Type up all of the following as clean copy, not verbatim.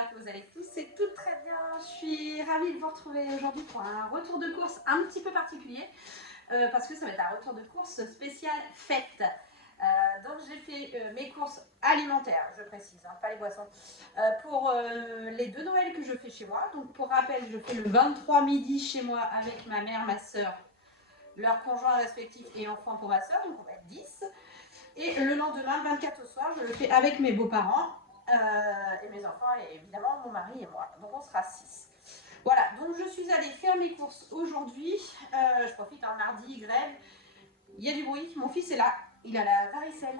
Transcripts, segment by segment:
j'espère que vous allez tous et toutes très bien. Je suis ravie de vous retrouver aujourd'hui pour un retour de course un petit peu particulier parce que ça va être un retour de course spécial fête. Donc j'ai fait mes courses alimentaires, je précise, hein, pas les boissons, pour les 2 Noëls que je fais chez moi. Donc pour rappel, je fais le 23 midi chez moi avec ma mère, ma soeur, leurs conjoints respectifs et enfants pour ma soeur, donc on va être 10. Et le lendemain, 24 au soir, je le fais avec mes beaux-parents et mes enfants et évidemment mon mari et moi. Donc on sera 6. Voilà, donc je suis allée faire mes courses aujourd'hui. Je profite, un mardi, grève. Il y a du bruit, mon fils est là. Il a la varicelle.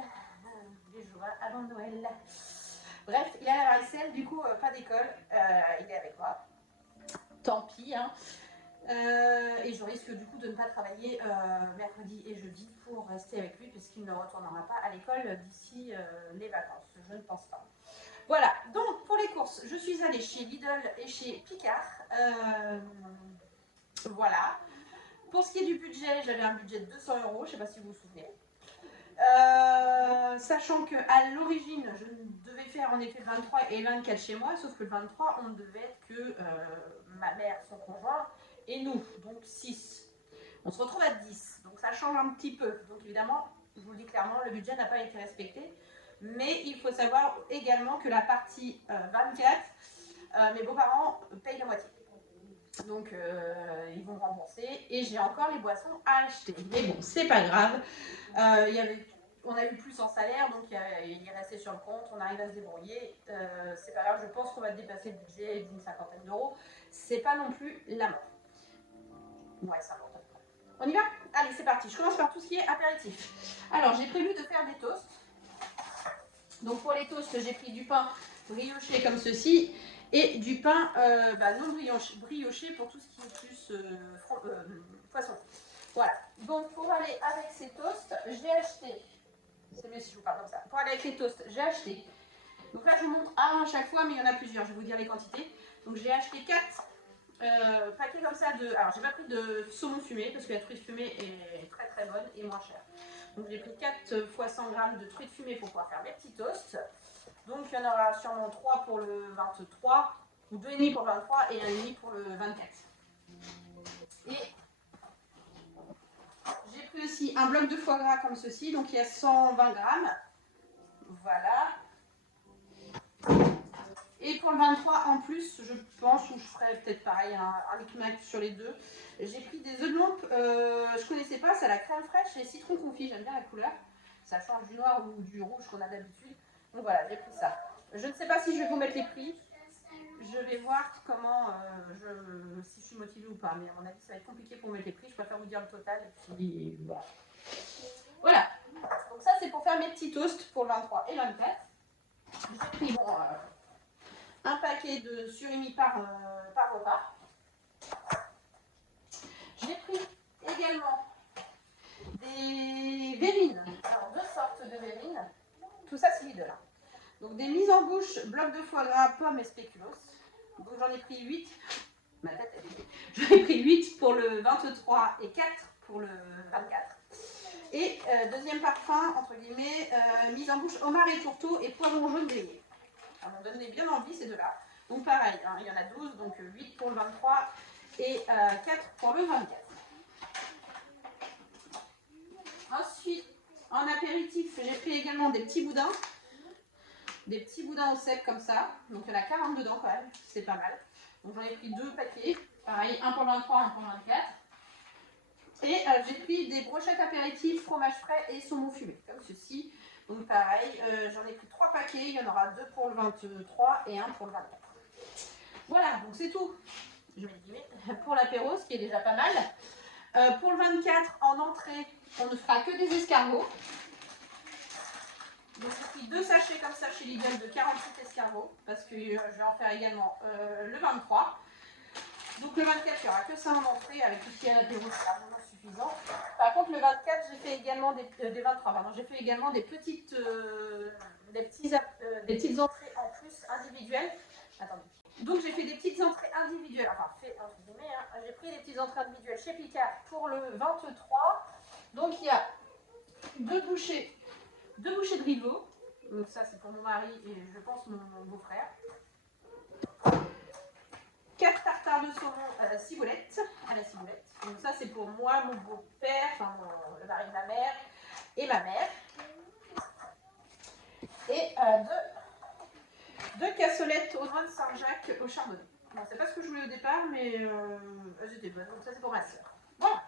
Les jours avant Noël. Bref, il a la varicelle, du coup, pas d'école. Il est avec moi. Tant pis, hein. Et je risque du coup de ne pas travailler mercredi et jeudi pour rester avec lui puisqu'il ne retournera pas à l'école d'ici les vacances, je ne pense pas. Voilà, donc pour les courses, je suis allée chez Lidl et chez Picard. Voilà. Pour ce qui est du budget, j'avais un budget de 200 €, je ne sais pas si vous vous souvenez. Sachant qu'à l'origine, je devais faire en effet le 23 et le 24 chez moi, sauf que le 23, on ne devait être que ma mère, son conjoint et nous, donc 6. On se retrouve à 10, donc ça change un petit peu. Donc évidemment, je vous le dis clairement, le budget n'a pas été respecté. Mais il faut savoir également que la partie 24, mes beaux-parents payent la moitié. Donc ils vont rembourser et j'ai encore les boissons à acheter. Mais bon, c'est pas grave. On a eu plus en salaire, donc il est resté sur le compte, on arrive à se débrouiller. C'est pas grave, je pense qu'on va dépasser le budget d'une 50aine d'euros. C'est pas non plus la mort. Ouais, ça monte. On y va? Allez, c'est parti. Je commence par tout ce qui est apéritif. Alors, j'ai prévu de faire des toasts. Donc, pour les toasts, j'ai pris du pain brioché comme ceci et du pain non brioché pour tout ce qui est plus poisson. Voilà. Donc, pour aller avec ces toasts, j'ai acheté. C'est mieux si je vous parle comme ça. Pour aller avec les toasts, j'ai acheté. Donc là, je vous montre un à chaque fois, mais il y en a plusieurs. Je vais vous dire les quantités. Donc, j'ai acheté 4 paquet comme ça de. Alors, j'ai pas pris de saumon fumé parce que la truite fumée est très très bonne et moins chère. Donc, j'ai pris 4 fois 100 g de truite fumée pour pouvoir faire mes petits toasts. Donc, il y en aura sûrement 3 pour le 23, ou 2,5 pour le 23 et 1,5 pour le 24. Et j'ai pris aussi un bloc de foie gras comme ceci, donc il y a 120 grammes. Voilà. Et pour le 23, en plus, je pense, ou je ferai peut-être pareil, un micmac sur les deux. J'ai pris des œufs de lampe, je connaissais pas, c'est à la crème fraîche et citron confit, j'aime bien la couleur. Ça change du noir ou du rouge qu'on a d'habitude. Donc voilà, j'ai pris ça. Je ne sais pas si je vais vous mettre les prix. Je vais voir comment, si je suis motivée ou pas. Mais à mon avis, ça va être compliqué pour mettre les prix. Je préfère vous dire le total. Et puis voilà. Voilà. Donc ça, c'est pour faire mes petits toasts pour le 23 et le 24. J'ai pris, un paquet de surimi par repas. J'ai pris également des verrines, alors 2 sortes de verrines. Tout ça, c'est Lidl. Donc des mises en bouche, blocs de foie gras, pommes et spéculoos. Donc j'en ai pris 8. Ma tête, j'en ai pris 8 pour le 23 et 4 pour le 24. Et deuxième parfum, entre guillemets, mise en bouche homard et tourteau et poivron jaune grillé. Ça m'a donné bien envie ces deux-là. Donc pareil, hein, il y en a 12, donc 8 pour le 23 et 4 pour le 24. Ensuite, en apéritif, j'ai pris également des petits boudins. Des petits boudins au sel comme ça. Donc il y en a 40 dedans quand même, c'est pas mal. Donc j'en ai pris 2 paquets. Pareil, un pour le 23, un pour le 24. Et j'ai pris des brochettes apéritifs, fromage frais et saumon fumé, comme ceci. Donc pareil, j'en ai pris 3 paquets. Il y en aura 2 pour le 23 et 1 pour le 24. Voilà, donc c'est tout. Je vais dire pour l'apéro, ce qui est déjà pas mal. Pour le 24, en entrée, on ne fera que des escargots. Donc j'ai pris 2 sachets comme ça chez Lidl de 48 escargots, parce que je vais en faire également le 23. Donc le 24, il n'y aura que ça en entrée, avec tout ce qui est à l'apéro, c'est largement suffisant. Par contre, le 24, j'ai fait également des 23, pardon, j'ai fait également des petites entrées en plus individuelles. Attendez. Donc j'ai fait des petites entrées individuelles, enfin fait entre guillemets, hein. J'ai pris des petites entrées individuelles chez Picard pour le 23. Donc il y a 2 bouchées de rivaux. Donc ça c'est pour mon mari et je pense mon beau-frère. 4 tartares de saumon à la ciboulette. Donc ça c'est pour moi, mon beau-père, enfin le mari de ma mère et ma mère. Et deux cassolettes aux noix de Saint-Jacques au charbonnet. Bon, c'est pas ce que je voulais au départ, mais elles étaient bonnes, donc ça c'est pour ma soeur. Voilà.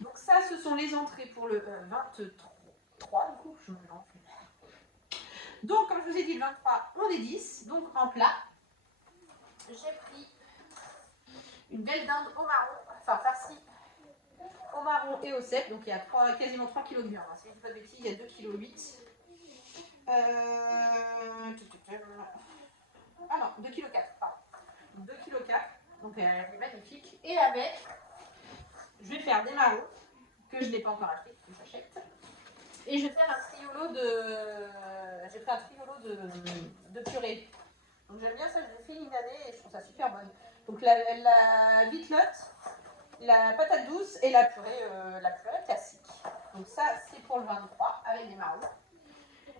Donc ça, ce sont les entrées pour le 23, du coup, je me mélange. Donc, comme je vous ai dit, le 23, on est 10. Donc, en plat, j'ai pris une belle dinde au marron, enfin farcie au marron et au sel. Donc, il y a quasiment 3 kg de viande. Si je ne dis pas de bêtises, il y a 2,8 kg. Ah non, 2,4 kg, pardon. 2,4 kg. Donc, elle est magnifique. Et avec, je vais faire des marrons que je n'ai pas encore acheté, que j'achète. Et je vais faire un triolo j'ai fait un triolo de purée. Donc j'aime bien ça, je l'ai fait une année et je trouve ça super bonne. Donc la vitelotte, la patate douce et la purée classique. Donc ça c'est pour le 23 avec des marrons.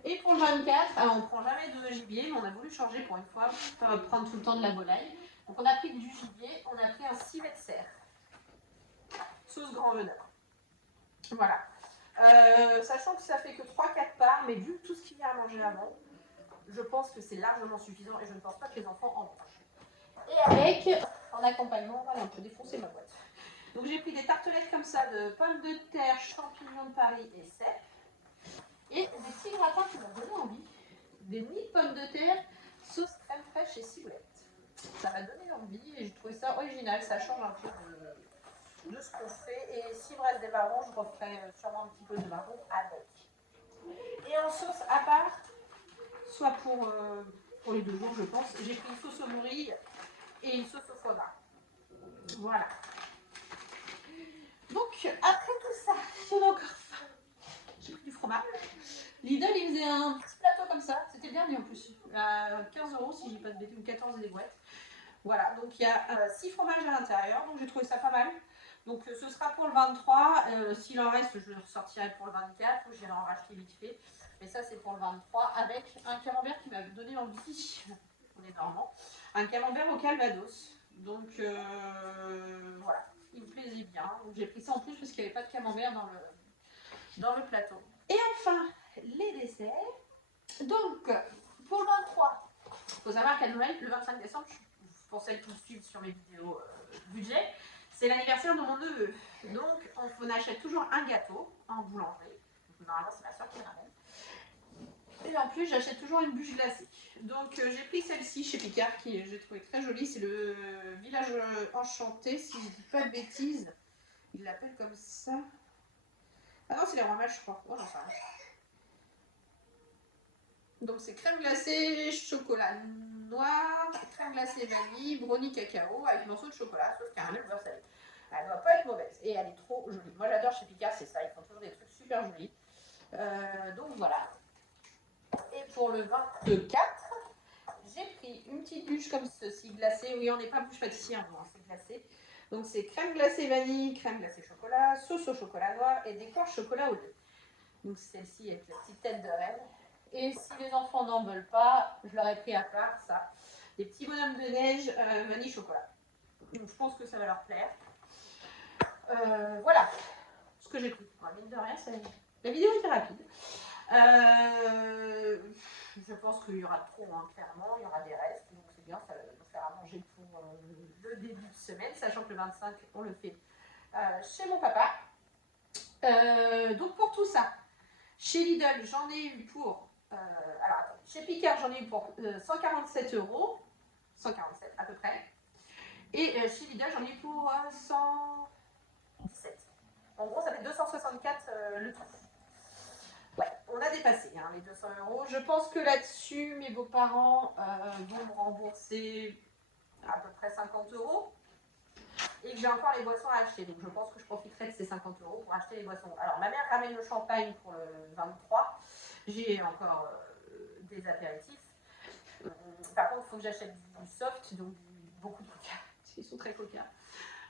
Et pour le 24, alors on ne prend jamais de gibier, mais on a voulu changer pour une fois, pas prendre tout le temps de la volaille. Donc on a pris du gibier, on a pris un civet de cerf. Sauce grand venin. Voilà. Sachant que ça fait que 3-4 parts, mais vu tout ce qu'il y a à manger avant, je pense que c'est largement suffisant et je ne pense pas que les enfants en mangent. Et avec, en accompagnement, voilà, on peut défoncer ma boîte. Donc j'ai pris des tartelettes comme ça de pommes de terre, champignons de Paris et cèpes. Et des petits gratins qui m'ont donné envie. Des nids de pommes de terre, sauce crème fraîche et ciboulette. Ça m'a donné envie et j'ai trouvé ça original, ça change un peu de ce qu'on fait. Et s'il me reste des marrons, je referai sûrement un petit peu de marrons avec. Et en sauce à part, soit pour les 2 jours, je pense, j'ai pris une sauce au morille et une sauce au foie gras. Voilà. Donc, après tout ça, j'en ai encore faim. J'ai pris du fromage. Lidl, il faisait un petit plateau comme ça. C'était bien mis en plus. À 15 € si j'ai pas de bêtises, ou 14 des boîtes. Voilà, donc il y a 6 fromages à l'intérieur, donc j'ai trouvé ça pas mal. Donc ce sera pour le 23, s'il en reste je le ressortirai pour le 24 ou j'irai en racheter vite fait. Mais ça c'est pour le 23 avec un camembert qui m'a donné envie, on est normand, un camembert au calvados. Donc voilà, il me plaisait bien. Donc j'ai pris ça en plus parce qu'il n'y avait pas de camembert dans le plateau. Et enfin, les desserts. Donc pour le 23, il faut savoir qu'à Noël, le 25 décembre, pour celles qui me suivent sur mes vidéos budget, c'est l'anniversaire de mon neveu. Donc, on achète toujours un gâteau en boulangerie. Normalement, c'est ma soeur qui le ramène. Et en plus, j'achète toujours une bûche glacée. Donc, j'ai pris celle-ci chez Picard, qui j'ai trouvé très jolie. C'est le village enchanté, si je ne dis pas de bêtises. Il l'appelle comme ça. Ah non, c'est les rois mages, je crois. Oh, j'en sais rien. Donc c'est crème glacée, chocolat noir, crème glacée vanille, brownie cacao avec morceaux de chocolat, sauce caramel, beurre salé. Elle ne doit pas être mauvaise et elle est trop jolie. Moi j'adore chez Picard, c'est ça, ils font toujours des trucs super jolis. Donc voilà. Et pour le 24, j'ai pris une petite bûche comme ceci, glacée. Oui, on n'est pas bûche pâtissière, non, c'est glacé. Donc c'est crème glacée vanille, crème glacée chocolat, sauce au chocolat noir et décor chocolat au lait. Donc celle-ci avec la petite tête de reine. Et si les enfants n'en veulent pas, je leur ai pris à part ça. Des petits bonhommes de neige vanille chocolat. Donc je pense que ça va leur plaire. Voilà ce que j'ai pris. Mine de rien, la vidéo était rapide. Je pense qu'il y aura trop, hein, clairement. Il y aura des restes. Donc c'est bien, ça va nous faire à manger pour le début de semaine. Sachant que le 25, on le fait chez mon papa. Donc pour tout ça, chez Lidl, j'en ai eu pour... alors attends, chez Picard, j'en ai eu pour 147 €. 147 à peu près. Et chez Lidl, j'en ai eu pour 117. En gros, ça fait 264 le tout. Ouais, on a dépassé hein, les 200 €. Je pense que là-dessus, mes beaux-parents vont me rembourser à peu près 50 €. Et que j'ai encore les boissons à acheter. Donc je pense que je profiterai de ces 50 € pour acheter les boissons. Alors ma mère ramène le champagne pour le 23. J'ai encore des apéritifs. Par contre, il faut que j'achète du soft, donc beaucoup de coca. Ils sont très coca.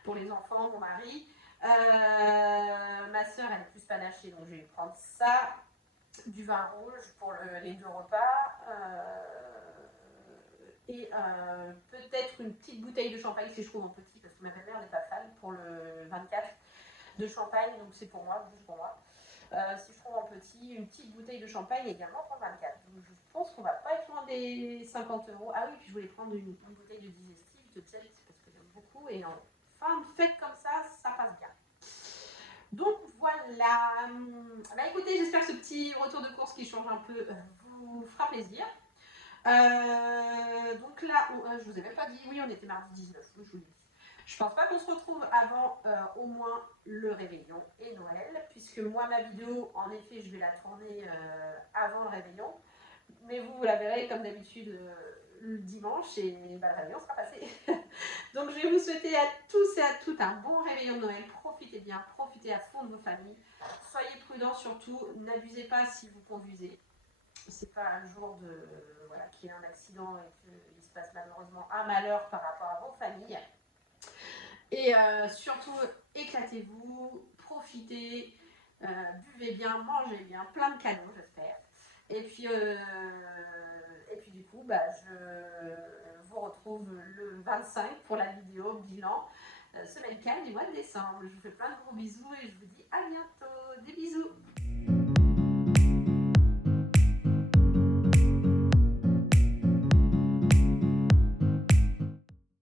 Pour les enfants, mon mari. Ma soeur, elle est plus panachée, donc je vais prendre ça. Du vin rouge pour les 2 repas. Et peut-être une petite bouteille de champagne si je trouve en petit, parce que ma belle-mère n'est pas fan pour le 24 de champagne, donc c'est pour moi, juste pour moi. Si je trouve en petit, une petite bouteille de champagne également pour le 24. Donc je pense qu'on va pas être loin des 50 €. Ah oui, puis je voulais prendre une bouteille de digestif de Tchèque parce que j'aime beaucoup. Et en fin de fête comme ça passe bien. Donc voilà. Bah écoutez, j'espère que ce petit retour de course qui change un peu vous fera plaisir. Donc là, je vous ai même pas dit, oui, on était mardi 19, oui, je vous l'ai dit. Je pense pas qu'on se retrouve avant au moins le réveillon et Noël, puisque moi, ma vidéo, en effet, je vais la tourner avant le réveillon. Mais vous la verrez comme d'habitude le dimanche et bah, le réveillon sera passé. Donc je vais vous souhaiter à tous et à toutes un bon réveillon de Noël. Profitez bien, profitez à fond de vos familles. Soyez prudents surtout, n'abusez pas si vous conduisez. C'est pas un jour de voilà, qu'il y ait un accident et qu'il se passe malheureusement un malheur par rapport à vos familles. Et surtout, éclatez-vous, profitez, buvez bien, mangez bien, plein de cadeaux, j'espère. Et puis du coup, bah, je vous retrouve le 25 pour la vidéo bilan semaine 4 du mois de décembre. Je vous fais plein de gros bisous et je vous dis à bientôt. Des bisous.